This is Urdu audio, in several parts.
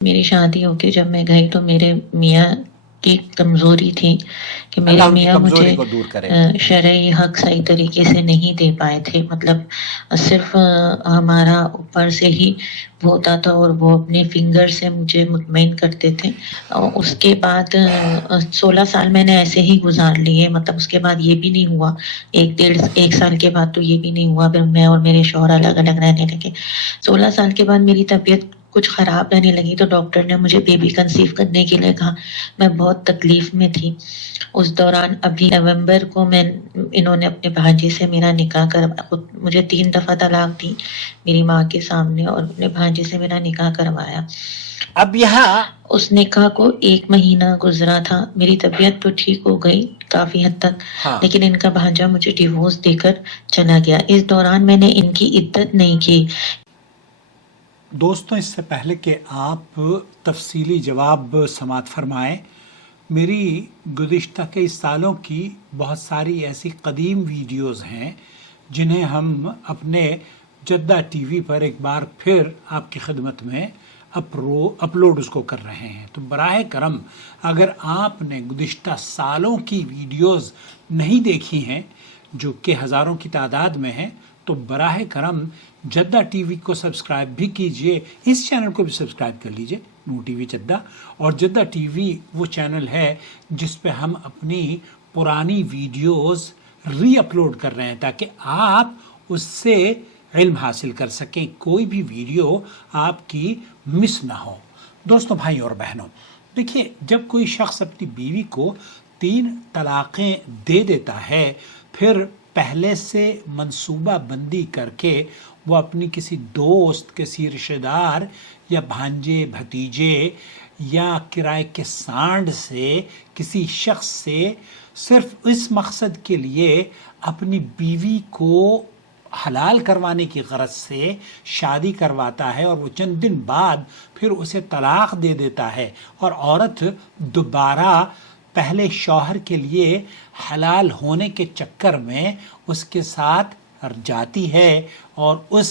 میری شادی ہو کے جب میں گئی تو میرے میاں کی کمزوری تھی کہ میرے اللہ ان کی میاں مجھے کمزوری کو دور کرے۔ شرعی حق صحیح طریقے سے نہیں دے پائے تھے، مطلب صرف ہمارا اوپر سے ہی ہوتا تھا اور وہ اپنے فنگر سے مجھے مطمئن کرتے تھے۔ اور اس کے بعد 16 سال میں نے ایسے ہی گزار لیے، مطلب اس کے بعد یہ بھی نہیں ہوا، ایک سال کے بعد تو یہ بھی نہیں ہوا، پھر میں اور میرے شوہر الگ الگ رہنے لگے۔ 16 سال کے بعد میری طبیعت کچھ خراب رہنے لگی تو ڈاکٹر نے مجھے بیبی کنسیو کرنے کے لیے کہا۔ میں بہت تکلیف میں تھی اس دوران۔ ابھی نومبر کو انہوں نے اپنے بھانجے سے میرا نکاح مجھے 3 دفعہ طلاق دی میری ماں کے سامنے، اور اپنے بھانجے سے میرا نکاح کروایا۔ اب یہاں اس نکاح کو 1 مہینہ گزرا تھا، میری طبیعت تو ٹھیک ہو گئی کافی حد تک، لیکن ان کا بھانجا مجھے ڈیورس دے کر چلا گیا۔ اس دوران میں نے ان کی عدت نہیں کی۔ دوستوں، اس سے پہلے کہ آپ تفصیلی جواب سماعت فرمائیں، میری گزشتہ کئی سالوں کی بہت ساری ایسی قدیم ویڈیوز ہیں جنہیں ہم اپنے جدہ ٹی وی پر ایک بار پھر آپ کی خدمت میں اپلوڈ اس کو کر رہے ہیں۔ تو براہ کرم اگر آپ نے گزشتہ سالوں کی ویڈیوز نہیں دیکھی ہیں جو کہ ہزاروں کی تعداد میں ہیں، تو براہ کرم جدہ ٹی وی کو سبسکرائب بھی کیجئے، اس چینل کو بھی سبسکرائب کر لیجئے، نو ٹی وی جدہ۔ اور جدہ ٹی وی وہ چینل ہے جس پہ ہم اپنی پرانی ویڈیوز ری اپلوڈ کر رہے ہیں تاکہ آپ اس سے علم حاصل کر سکیں، کوئی بھی ویڈیو آپ کی مس نہ ہو۔ دوستوں، بھائی اور بہنوں، دیکھیے، جب کوئی شخص اپنی بیوی کو 3 طلاقیں دے دیتا ہے، پھر پہلے سے منصوبہ بندی کر کے وہ اپنی کسی دوست، کسی رشتہ دار یا بھانجے بھتیجے یا کرائے کے سانڈ سے کسی شخص سے صرف اس مقصد کے لیے اپنی بیوی کو حلال کروانے کی غرض سے شادی کرواتا ہے، اور وہ چند دن بعد پھر اسے طلاق دے دیتا ہے، اور عورت دوبارہ پہلے شوہر کے لیے حلال ہونے کے چکر میں اس کے ساتھ جاتی ہے اور اس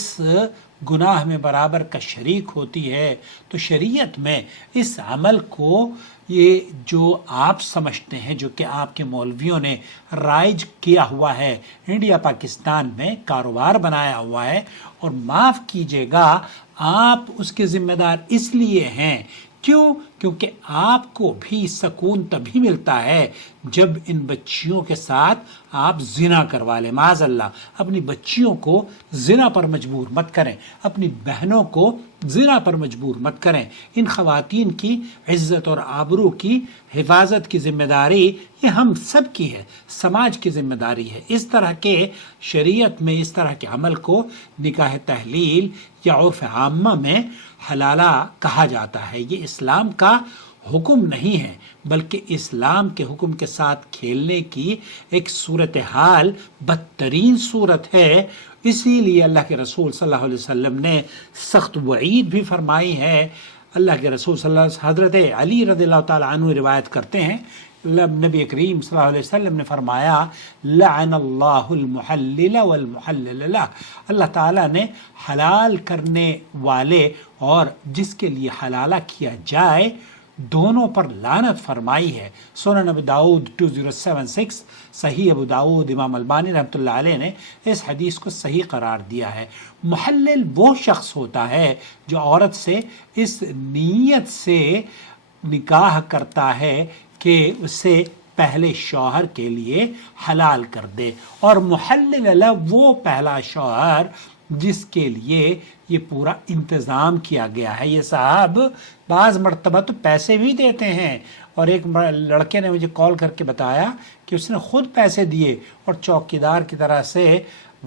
گناہ میں برابر کا شریک ہوتی ہے، تو شریعت میں اس عمل کو، یہ جو آپ سمجھتے ہیں، جو کہ آپ کے مولویوں نے رائج کیا ہوا ہے، انڈیا پاکستان میں کاروبار بنایا ہوا ہے، اور معاف کیجئے گا، آپ اس کے ذمہ دار اس لیے ہیں، کیونکہ آپ کو بھی سکون تبھی ملتا ہے جب ان بچیوں کے ساتھ آپ زنا کروا لیں۔ معاذ اللہ، اپنی بچیوں کو زنا پر مجبور مت کریں، اپنی بہنوں کو زنا پر مجبور مت کریں۔ ان خواتین کی عزت اور آبرو کی حفاظت کی ذمہ داری یہ ہم سب کی ہے، سماج کی ذمہ داری ہے۔ اس طرح کے شریعت میں اس طرح کے عمل کو نکاح تحلیل یا عرف عامہ میں حلالہ کہا جاتا ہے۔ یہ اسلام کا حکم نہیں ہے، بلکہ اسلام کے حکم کے ساتھ کھیلنے کی ایک صورتحال بدترین صورت ہے۔ اسی لیے اللہ کے رسول صلی اللہ علیہ وسلم نے سخت وعید بھی فرمائی ہے۔ اللہ کے رسول صلی اللہ علیہ وسلم، حضرت علی رضی اللہ تعالیٰ عنہ روایت کرتے ہیں، نبی کریم صلی اللہ علیہ وسلم نے فرمایا، لعن اللہ المحلل والمحلل لہ، اللہ تعالیٰ نے حلال کرنے والے اور جس کے لیے حلالہ کیا جائے دونوں پر لعنت فرمائی ہے۔ سنن ابو داؤد 2076، صحیح ابو داؤد، امام البانی رحمۃ اللہ علیہ نے اس حدیث کو صحیح قرار دیا ہے۔ محلل وہ شخص ہوتا ہے جو عورت سے اس نیت سے نکاح کرتا ہے کہ اسے پہلے شوہر کے لیے حلال کر دے، اور محلل لہ وہ پہلا شوہر جس کے لیے یہ پورا انتظام کیا گیا ہے۔ یہ صاحب بعض مرتبہ تو پیسے بھی دیتے ہیں، اور ایک لڑکے نے مجھے کال کر کے بتایا کہ اس نے خود پیسے دیے اور چوکیدار کی طرح سے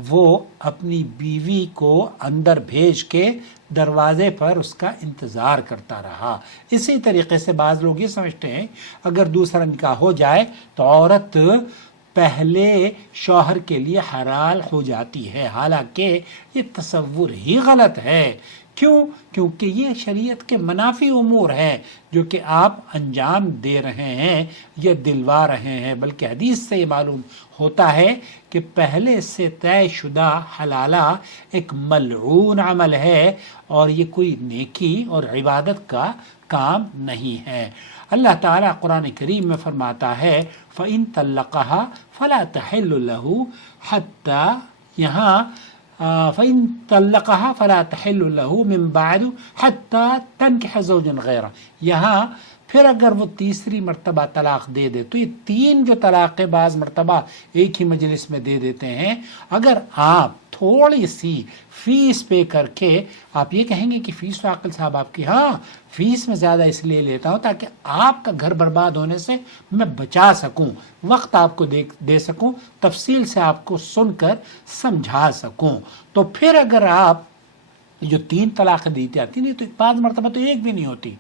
وہ اپنی بیوی کو اندر بھیج کے دروازے پر اس کا انتظار کرتا رہا۔ اسی طریقے سے بعض لوگ یہ سمجھتے ہیں اگر دوسرا نکاح ہو جائے تو عورت پہلے شوہر کے لیے حلال ہو جاتی ہے، حالانکہ یہ تصور ہی غلط ہے۔ کیوں؟ کیونکہ یہ شریعت کے منافی امور ہیں جو کہ آپ انجام دے رہے ہیں یا دلوا رہے ہیں، بلکہ حدیث سے یہ معلوم ہوتا ہے کہ پہلے سے طے شدہ حلالہ ایک ملعون عمل ہے اور یہ کوئی نیکی اور عبادت کا کام نہیں ہے۔ اللہ تعالیٰ قرآن کریم میں فرماتا ہے فَإِن طَلَّقَهَا فَلَا تَحِلُّ لَهُ حَتَّى، یہاں فَإِن طَلَّقَهَا فَلَا تَحِلُّ لَهُ مِن بَعْدُ حَتَّى تَنكِحَ زَوْجًا غَيْرَهُ، یہاں پھر اگر وہ تیسری مرتبہ طلاق دے دے تو یہ تین جو طلاقیں بعض مرتبہ ایک ہی مجلس میں دے دیتے ہیں، اگر آپ تھوڑی سی فیس پے کر کے آپ یہ کہیں گے کہ فیس تو عاقل صاحب آپ کی، ہاں فیس میں زیادہ اس لیے لیتا ہوں تاکہ آپ کا گھر برباد ہونے سے میں بچا سکوں، وقت آپ کو دے سکوں، تفصیل سے آپ کو سن کر سمجھا سکوں، تو پھر اگر آپ جو تین طلاقیں دی جاتی نہیں تو بعض مرتبہ تو ایک بھی نہیں ہوتی،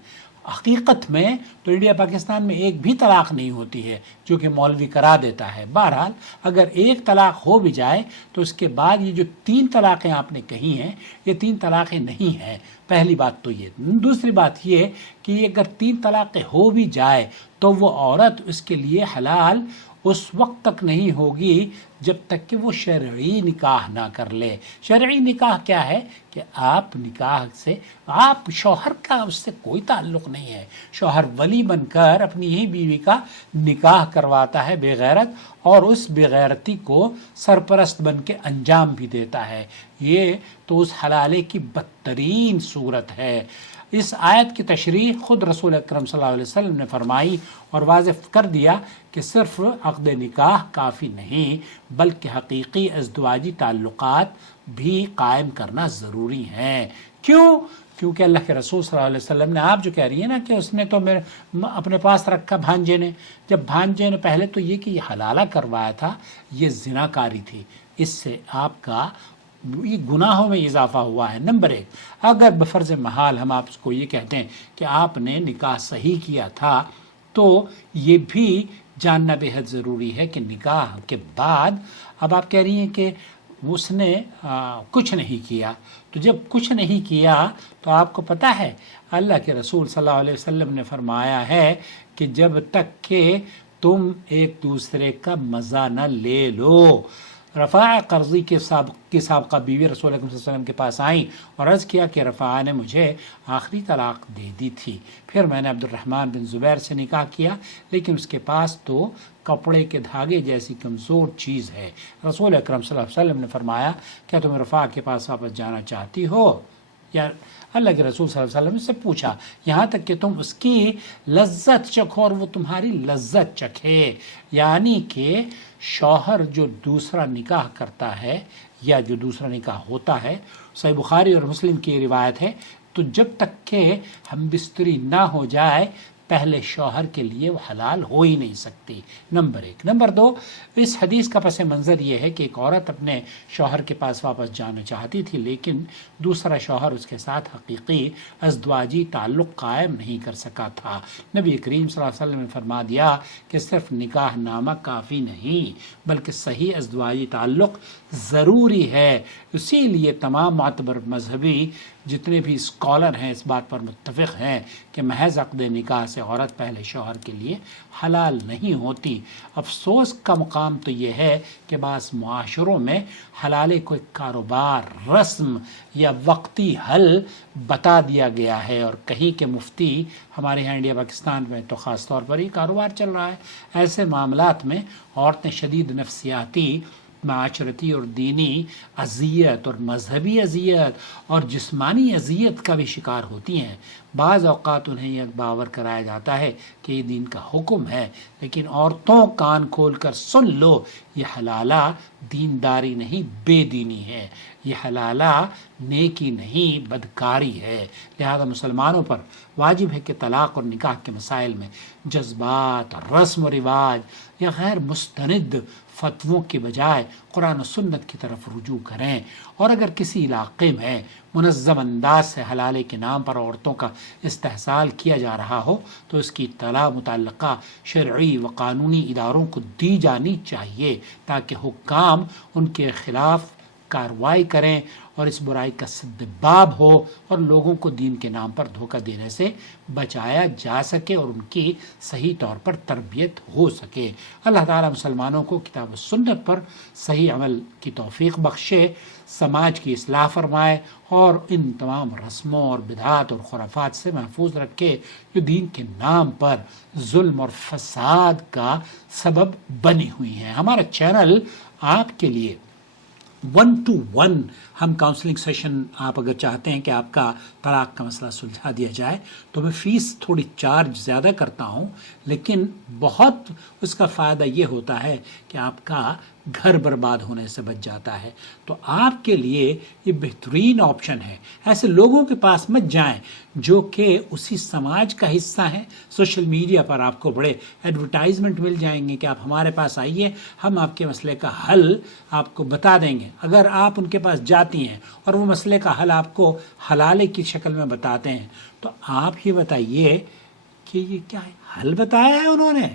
حقیقت میں تو انڈیا پاکستان میں ایک بھی طلاق نہیں ہوتی ہے جو کہ مولوی کرا دیتا ہے۔ بہرحال اگر ایک طلاق ہو بھی جائے تو اس کے بعد یہ جو تین طلاقیں آپ نے کہی ہیں یہ تین طلاقیں نہیں ہیں، پہلی بات تو یہ۔ دوسری بات یہ کہ اگر تین طلاقیں ہو بھی جائے تو وہ عورت اس کے لیے حلال اس وقت تک نہیں ہوگی جب تک کہ وہ شرعی نکاح نہ کر لے۔ شرعی نکاح کیا ہے کہ آپ نکاح سے، آپ شوہر کا اس سے کوئی تعلق نہیں ہے، شوہر ولی بن کر اپنی ہی بیوی کا نکاح کرواتا ہے بے غیرت، اور اس بے غیرتی کو سرپرست بن کے انجام بھی دیتا ہے، یہ تو اس حلالے کی بدترین صورت ہے۔ اس آیت کی تشریح خود رسول اکرم صلی اللہ علیہ وسلم نے فرمائی اور واضح کر دیا کہ صرف عقد نکاح کافی نہیں بلکہ حقیقی ازدواجی تعلقات بھی قائم کرنا ضروری ہیں۔ کیوں؟ کیونکہ اللہ کے رسول صلی اللہ علیہ وسلم نے، آپ جو کہہ رہی ہیں نا کہ اس نے تو میرے اپنے پاس رکھا بھانجے نے، جب بھانجے نے پہلے تو یہ کہ یہ حلالہ کروایا تھا، یہ زناکاری تھی، اس سے آپ کا یہ گناہوں میں اضافہ ہوا ہے۔ نمبر ایک، اگر بفرض محال ہم آپ کو یہ کہتے ہیں کہ آپ نے نکاح صحیح کیا تھا تو یہ بھی جاننا بے حد ضروری ہے کہ نکاح کے بعد اب آپ کہہ رہی ہیں کہ اس نے کچھ نہیں کیا، تو جب کچھ نہیں کیا تو آپ کو پتہ ہے اللہ کے رسول صلی اللہ علیہ وسلم نے فرمایا ہے کہ جب تک کہ تم ایک دوسرے کا مزہ نہ لے لو۔ رفاع قرضی کی سابقہ بیوی رسول اکرم صلی اللہ علیہ وسلم کے پاس آئیں اور عرض کیا کہ رفاع نے مجھے آخری طلاق دے دی تھی، پھر میں نے عبد الرحمن بن زبیر سے نکاح کیا لیکن اس کے پاس تو کپڑے کے دھاگے جیسی کمزور چیز ہے۔ رسول اکرم صلی اللہ علیہ وسلم نے فرمایا کیا تم رفاع کے پاس واپس جانا چاہتی ہو؟ یا اللہ کے رسول صلی اللہ علیہ وسلم سے پوچھا یہاں تک کہ تم اس کی لذت چکھو اور وہ تمہاری لذت چکھے، یعنی کہ شوہر جو دوسرا نکاح کرتا ہے یا جو دوسرا نکاح ہوتا ہے، صحیح بخاری اور مسلم کی روایت ہے، تو جب تک کہ ہم بستری نہ ہو جائے پہلے شوہر کے لیے وہ حلال ہو ہی نہیں سکتی، نمبر ایک۔ نمبر دو، اس حدیث کا پس منظر یہ ہے کہ ایک عورت اپنے شوہر کے پاس واپس جانا چاہتی تھی لیکن دوسرا شوہر اس کے ساتھ حقیقی ازدواجی تعلق قائم نہیں کر سکا تھا۔ نبی کریم صلی اللہ علیہ وسلم نے فرما دیا کہ صرف نکاح نامہ کافی نہیں بلکہ صحیح ازدواجی تعلق ضروری ہے۔ اسی لیے تمام معتبر مذہبی جتنے بھی اسکالر ہیں اس بات پر متفق ہیں کہ محض عقد نکاح سے عورت پہلے شوہر کے لیے حلال نہیں ہوتی۔ افسوس کا مقام تو یہ ہے کہ بعض معاشروں میں حلالے کو ایک کاروبار، رسم یا وقتی حل بتا دیا گیا ہے، اور کہیں کہ مفتی ہمارے یہاں انڈیا پاکستان میں تو خاص طور پر ہی کاروبار چل رہا ہے۔ ایسے معاملات میں عورتیں شدید نفسیاتی، معاشرتی اور دینی اذیت اور مذہبی اذیت اور جسمانی اذیت کا بھی شکار ہوتی ہیں۔ بعض اوقات انہیں یہ باور کرایا جاتا ہے کہ یہ دین کا حکم ہے، لیکن عورتوں کان کھول کر سن لو، یہ حلالہ دینداری نہیں بے دینی ہے۔ یہ حلالہ نیکی نہیں بدکاری ہے۔ لہذا مسلمانوں پر واجب ہے کہ طلاق اور نکاح کے مسائل میں جذبات، رسم و رواج یا غیر مستند فتووں کے بجائے قرآن و سنت کی طرف رجوع کریں، اور اگر کسی علاقے میں منظم انداز سے حلالے کے نام پر عورتوں کا استحصال کیا جا رہا ہو تو اس کی اطلاع متعلقہ شرعی و قانونی اداروں کو دی جانی چاہیے تاکہ حکام ان کے خلاف کارروائی کریں اور اس برائی کا سدباب ہو اور لوگوں کو دین کے نام پر دھوکہ دینے سے بچایا جا سکے اور ان کی صحیح طور پر تربیت ہو سکے۔ اللہ تعالیٰ مسلمانوں کو کتاب و سنت پر صحیح عمل کی توفیق بخشے، سماج کی اصلاح فرمائے اور ان تمام رسموں اور بدعات اور خرافات سے محفوظ رکھے جو دین کے نام پر ظلم اور فساد کا سبب بنی ہوئی ہیں۔ ہمارا چینل آپ کے لیے 1-to-1 ہم کاؤنسلنگ سیشن، آپ اگر چاہتے ہیں کہ آپ کا طلاق کا مسئلہ سلجھا دیا جائے تو میں فیس تھوڑی چارج زیادہ کرتا ہوں، لیکن بہت اس کا فائدہ یہ ہوتا ہے کہ آپ کا گھر برباد ہونے سے بچ جاتا ہے۔ تو آپ کے لیے یہ بہترین آپشن ہے۔ ایسے لوگوں کے پاس مت جائیں جو کہ اسی سماج کا حصہ ہیں۔ سوشل میڈیا پر آپ کو بڑے ایڈورٹائزمنٹ مل جائیں گے کہ آپ ہمارے پاس آئیے، ہم آپ کے مسئلے کا حل آپ کو بتا دیں گے۔ اگر آپ ان کے پاس جاتی ہیں اور وہ مسئلے کا حل آپ کو حلالے کی شکل میں بتاتے ہیں تو آپ یہ بتائیے کہ یہ کیا ہے، حل بتایا ہے انہوں نے